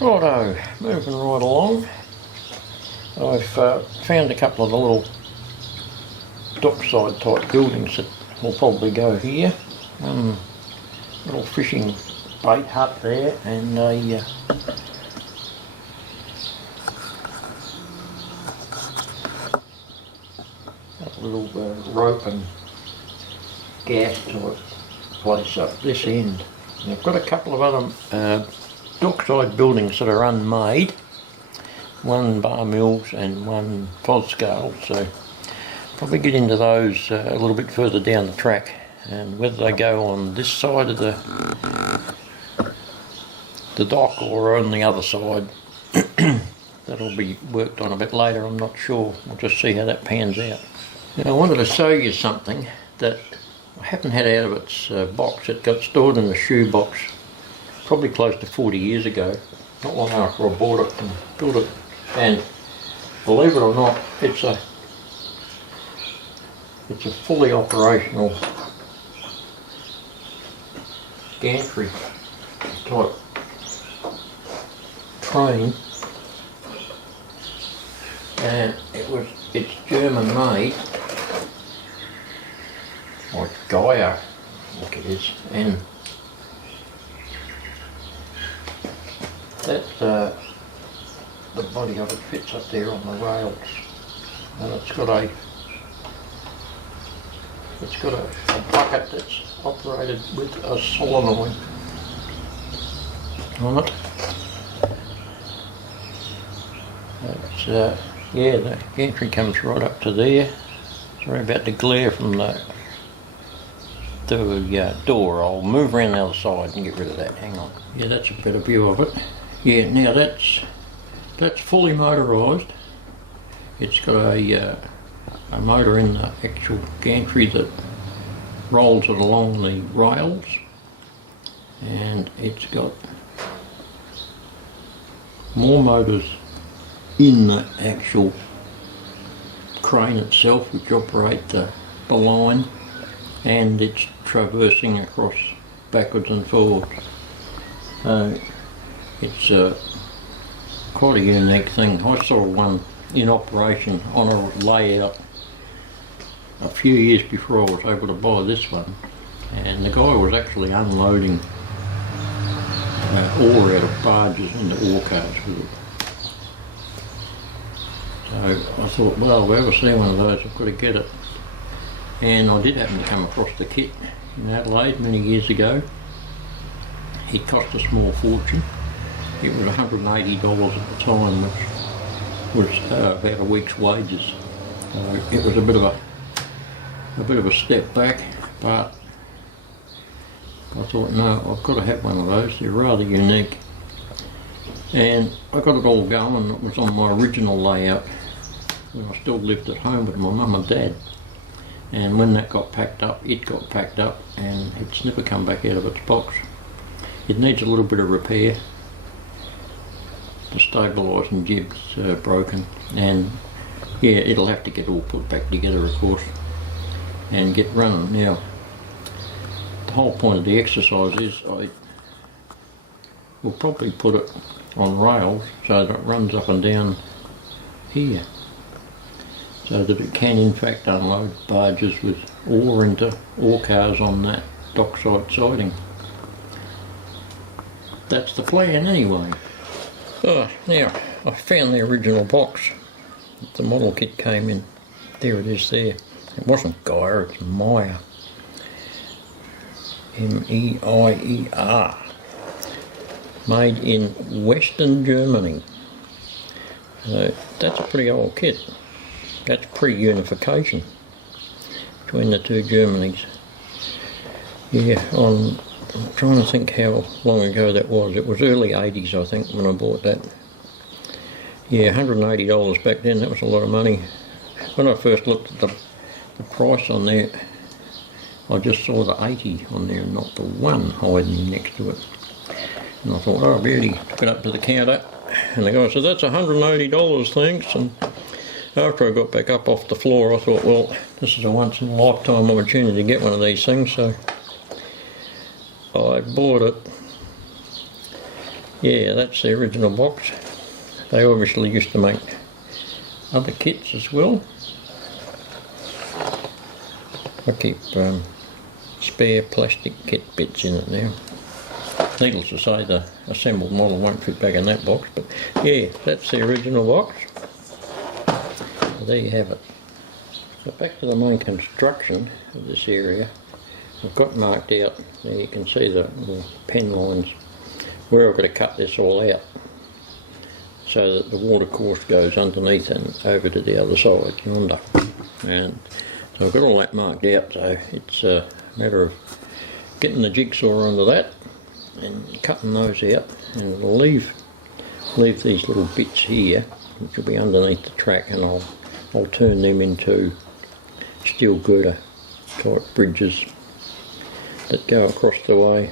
Righto, moving right along. I've found a couple of the little dockside type buildings that will probably go here. Little fishing bait hut there, and a little rope and gas type place up this end. And I've got a couple of other dockside buildings that are unmade, one bar mills and one pod scale, so probably get into those a little bit further down the track, and whether they go on this side of the dock or on the other side, that'll be worked on a bit later. I'm not sure. We'll just see how that pans out. Now I wanted to show you something that I haven't had out of its box. It got stored in a shoe box probably close to 40 years ago, not long after I bought it and built it, and believe it or not, it's a fully operational gantry type train, and it's German made, like Gaia, I think it is, and that the body of it fits up there on the rails, and it's got a bucket that's operated with a solenoid on it. It's yeah, the gantry comes right up to there. Sorry about the glare from the door. I'll move around the other side and get rid of that. Hang on. Yeah, that's a better view of it. Yeah, now that's fully motorised. It's got a motor in the actual gantry that rolls it along the rails, and it's got more motors in the actual crane itself, which operate the line, and it's traversing across backwards and forwards. It's quite a unique thing. I saw one in operation on a layout a few years before I was able to buy this one, and the guy was actually unloading ore out of barges into ore cars with it. So I thought, well, if I ever see one of those, I've got to get it. And I did happen to come across the kit in Adelaide many years ago. It cost a small fortune. It was $180 at the time, which was about a week's wages. So it was a bit of a step back, but I thought, no, I've got to have one of those. They're rather unique. And I got it all going. It was on my original layout when I still lived at home with my mum and dad. And when that got packed up, it got packed up, and it's never come back out of its box. It needs a little bit of repair. The stabilising jib's broken, and yeah, it'll have to get all put back together, of course, and get running. Now, the whole point of the exercise is I will probably put it on rails so that it runs up and down here, so that it can in fact unload barges with ore into ore cars on that dockside siding. That's the plan anyway. Now, I found the original box that the model kit came in. There it is there. It wasn't Gaia, it's Meyer. M-E-I-E-R. Made in Western Germany. So that's a pretty old kit. That's pre-unification between the two Germanys. Yeah, I'm trying to think how long ago that was. It was early 80s, I think, when I bought that. Yeah, $180 back then, that was a lot of money. When I first looked at the price on there, I just saw the 80 on there, not the 1 hiding next to it. And I thought, oh beauty, took it up to the counter, and the guy said, that's $180, thanks. And after I got back up off the floor, I thought, well, this is a once in a lifetime opportunity to get one of these things, so I bought it. Yeah, that's the original box. They obviously used to make other kits as well. I keep spare plastic kit bits in it now. Needless to say, the assembled model won't fit back in that box, but yeah, that's the original box. So there you have it. So back to the main construction of this area. I've got marked out, and you can see the little pen lines where I've got to cut this all out so that the water course goes underneath and over to the other side yonder. And so I've got all that marked out, so it's a matter of getting the jigsaw onto that and cutting those out, and it'll leave these little bits here which will be underneath the track, and I'll turn them into steel girder type bridges that go across the way,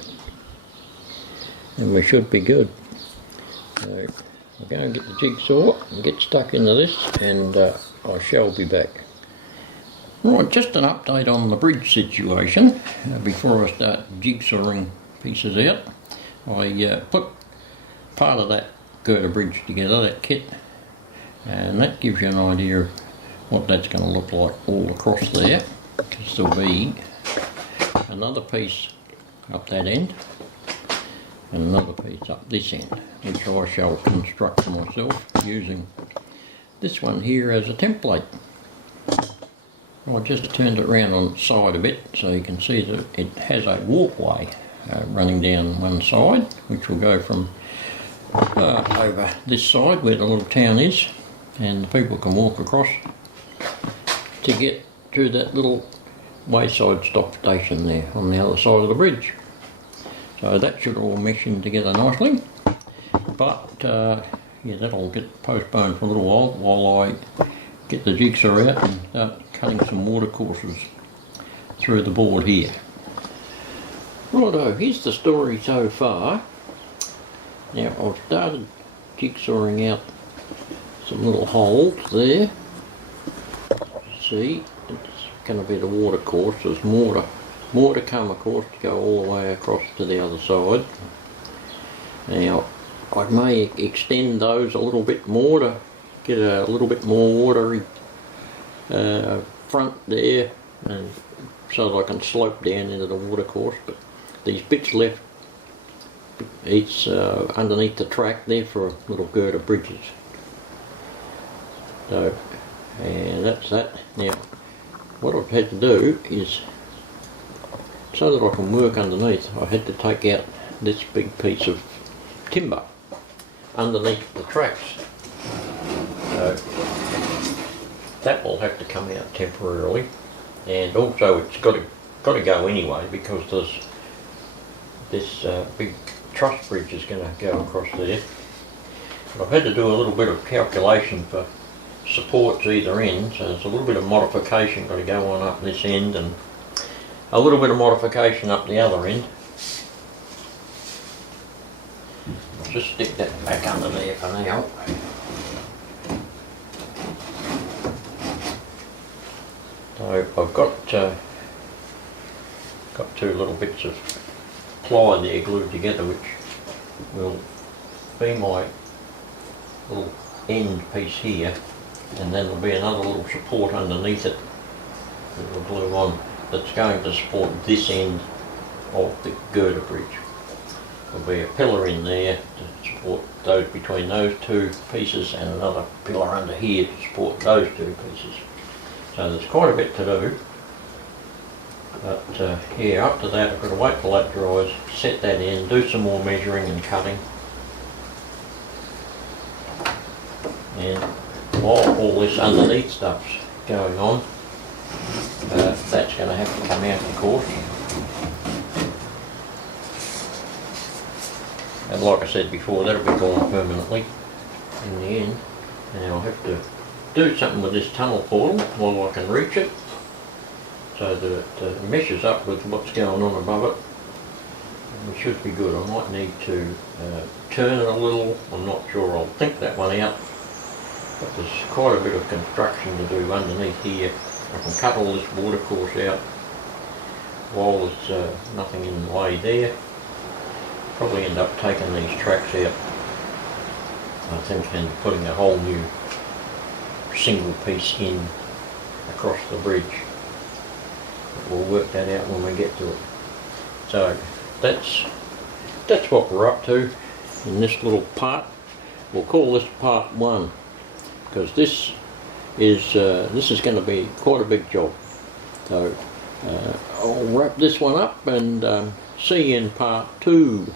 and we should be good. So I'm going to get the jigsaw and get stuck into this, and I shall be back. Right, just an update on the bridge situation before I start jigsawing pieces out. I put part of that girder bridge together, that kit, and that gives you an idea of what that's going to look like all across there, because there'll be another piece up that end and another piece up this end, which I shall construct for myself using this one here as a template. I just turned it around on the side a bit so you can see that it has a walkway running down one side, which will go from over this side where the little town is, and the people can walk across to get to that little wayside stop station there on the other side of the bridge. So that should all mesh in together nicely, but yeah, that'll get postponed for a little while I get the jigsaw out and start cutting some water courses through the board here. Righto, here's the story so far. Now I've started jigsawing out some little holes there. See, it's going to be the water course. There's more to come, of course, to go all the way across to the other side. Now I may extend those a little bit more to get a little bit more watery front there, and so that I can slope down into the water course. But these bits left, it's underneath the track there for little girder bridges. So, and that's that. Now, what I've had to do is, so that I can work underneath, I had to take out this big piece of timber underneath the tracks. So that will have to come out temporarily, and also it's got to go anyway, because there's this big truss bridge is going to go across there. But I've had to do a little bit of calculation for supports either end, so there's a little bit of modification got to go on up this end and a little bit of modification up the other end. I'll just stick that back under there for now. So I've got two little bits of ply there glued together, which will be my little end piece here, and then there'll be another little support underneath it that we'll glue on, that's going to support this end of the girder bridge. There'll be a pillar in there to support those between those two pieces, and another pillar under here to support those two pieces. So there's quite a bit to do, but yeah, up to that I've got to wait till that dries, set that in, do some more measuring and cutting, and while all this underneath stuff's going on, that's going to have to come out, of course. And like I said before, that'll be gone permanently in the end, and I'll have to do something with this tunnel portal while I can reach it, so that it meshes up with what's going on above it. And we should be good. I might need to turn it a little, I'm not sure, I'll think that one out, but there's quite a bit of construction to do underneath here. I can cut all this water course out while there's nothing in the way there, Probably end up taking these tracks out, I think, and putting a whole new single piece in across the bridge. But we'll work that out when we get to it. So that's what we're up to in this little part. We'll call this part 1, because this is going to be quite a big job. So I'll wrap this one up and see you in part 2.